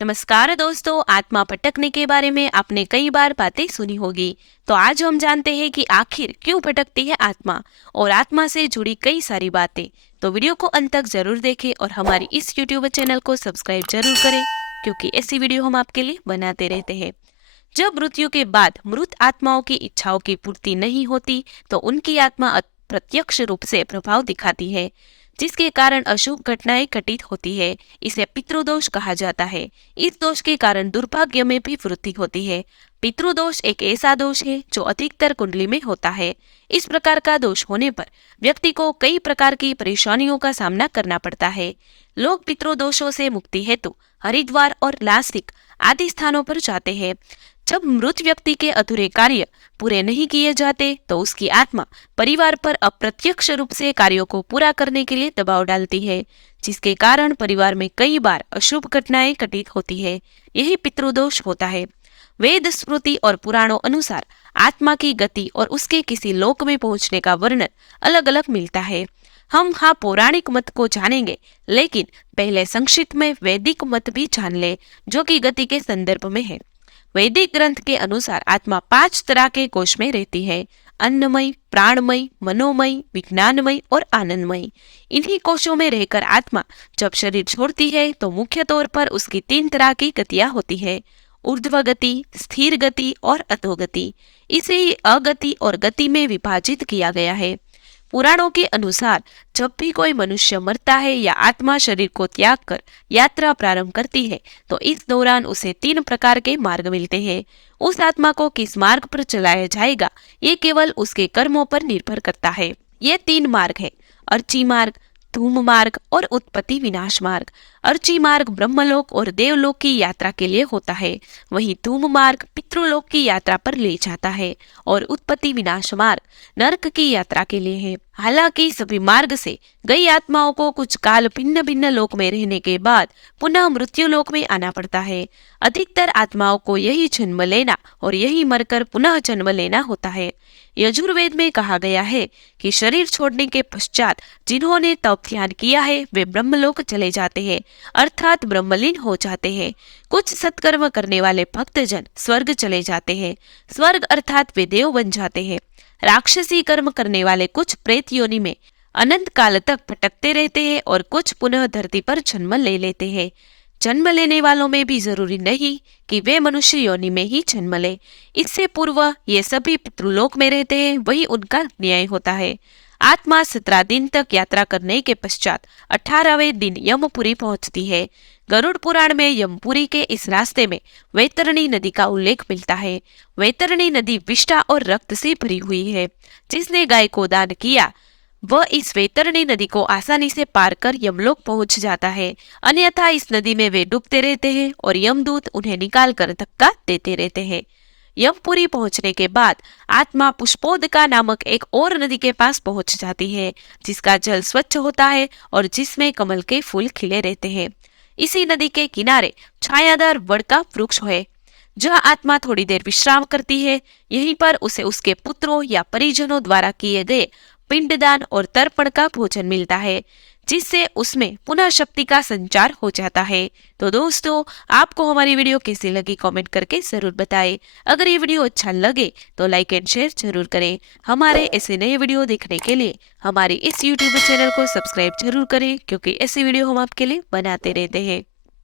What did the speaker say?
नमस्कार दोस्तों, आत्मा भटकने के बारे में आपने कई बार बातें सुनी होगी। तो आज हम जानते हैं कि आखिर क्यों भटकती है आत्मा और आत्मा से जुड़ी कई सारी बातें। तो वीडियो को अंत तक जरूर देखें और हमारी इस यूट्यूब चैनल को सब्सक्राइब जरूर करें, क्योंकि ऐसी वीडियो हम आपके लिए बनाते रहते हैं। जब मृत्यु के बाद मृत आत्माओं की इच्छाओं की पूर्ति नहीं होती, तो उनकी आत्मा प्रत्यक्ष रूप से प्रभाव दिखाती है, जिसके कारण अशुभ घटनाएं घटित होती है। इसे पितृदोष कहा जाता है। इस दोष के कारण दुर्भाग्य में भी वृद्धि होती है। पितृदोष एक ऐसा दोष है जो अधिकतर कुंडली में होता है। इस प्रकार का दोष होने पर व्यक्ति को कई प्रकार की परेशानियों का सामना करना पड़ता है। लोग पितृदोषों से मुक्ति हेतु हरिद्वार और नासिक आदि स्थानों पर जाते हैं। जब मृत व्यक्ति के अधूरे कार्य पूरे नहीं किए जाते, तो उसकी आत्मा परिवार पर अप्रत्यक्ष रूप से कार्यों को पूरा करने के लिए दबाव डालती है, जिसके कारण परिवार में कई बार अशुभ घटनाएं घटित होती है। यही पितृदोष होता है। वेद, स्मृति और पुराणों अनुसार आत्मा की गति और उसके किसी लोक में पहुंचने का वर्णन अलग अलग मिलता है। हम पौराणिक मत को जानेंगे, लेकिन पहले संक्षिप्त में वैदिक मत भी जान ले, जो कि गति के संदर्भ में है। वैदिक ग्रंथ के अनुसार आत्मा 5 तरह के कोश में रहती है: अन्नमय, प्राणमय, मनोमय, विज्ञानमय और आनंदमय। इन्हीं कोशों में रहकर आत्मा जब शरीर छोड़ती है, तो मुख्य तौर पर उसकी 3 तरह की गतियां होती है: ऊर्ध्व गति, स्थिर गति और अधोगति। इसे ही अगति और गति में विभाजित किया गया है। पुराणों के अनुसार जब भी कोई मनुष्य मरता है या आत्मा शरीर को त्याग कर यात्रा प्रारंभ करती है, तो इस दौरान उसे 3 प्रकार के मार्ग मिलते हैं। उस आत्मा को किस मार्ग पर चलाया जाएगा, ये केवल उसके कर्मों पर निर्भर करता है। ये 3 मार्ग है: अर्ची मार्ग, धूम मार्ग और उत्पत्ति विनाश मार्ग। अर्ची मार्ग ब्रह्मलोक और देवलोक की यात्रा के लिए होता है, वहीं धूम मार्ग पितृलोक की यात्रा पर ले जाता है और उत्पत्ति विनाश मार्ग नरक की यात्रा के लिए है। हालांकि सभी मार्ग से गई आत्माओं को कुछ काल भिन्न भिन्न लोक में रहने के बाद पुनः मृत्यु लोक में आना पड़ता है। अधिकतर आत्माओं को यही जन्म लेना और यही मरकर पुनः जन्म लेना होता है। यजुर्वेद में कहा गया है कि शरीर छोड़ने के पश्चात जिन्होंने तप ध्यान किया है, वे ब्रह्मलोक चले जाते हैं, अर्थात ब्रह्मलीन हो जाते हैं। कुछ सत्कर्म करने वाले भक्तजन स्वर्ग चले जाते हैं, स्वर्ग अर्थात वे देव बन जाते हैं। राक्षसी कर्म करने वाले कुछ प्रेत योनि में अनंत काल तक भटकते रहते हैं और कुछ पुनः धरती पर जन्म ले लेते हैं। जन्म लेने वालों में भी जरूरी नहीं कि वे मनुष्य योनि में ही जन्म ले। इससे पूर्व ये सभी पितृलोक में रहते हैं, वही उनका न्याय होता है। आत्मा 17 दिन तक यात्रा करने के पश्चात 18वें दिन यमपुरी पहुंचती है। गरुड़ पुराण में यमपुरी के इस रास्ते में वैतरणी नदी का उल्लेख मिलता है। वैतरणी नदी विष्ठा और रक्त से भरी हुई है। जिसने गाय को दान किया, वह इस वैतरणी नदी को आसानी से पार कर यमलोक पहुंच जाता है, अन्यथा इस नदी में वे डूबते रहते हैं और यमदूत उन्हें निकाल कर धक्का देते रहते हैं। यमपुरी पहुंचने के बाद आत्मा पुष्पोदका नामक एक और नदी के पास पहुंच जाती है, जिसका जल स्वच्छ होता है और जिसमें कमल के फूल खिले रहते हैं। इसी नदी के किनारे छायादार वड का वृक्ष है। जहाँ आत्मा थोड़ी देर विश्राम करती है, यहीं पर उसे उसके पुत्रों या परिजनों द्वारा किए गए पिंडदान और तर्पण का भोजन मिलता है, जिससे उसमें पुनः शक्ति का संचार हो जाता है। तो दोस्तों, आपको हमारी वीडियो कैसी लगी कमेंट करके जरूर बताएं। अगर ये वीडियो अच्छा लगे तो लाइक एंड शेयर जरूर करें। हमारे ऐसे नए वीडियो देखने के लिए हमारे इस यूट्यूब चैनल को सब्सक्राइब जरूर करें, क्योंकि ऐसी वीडियो हम आपके लिए बनाते रहते हैं।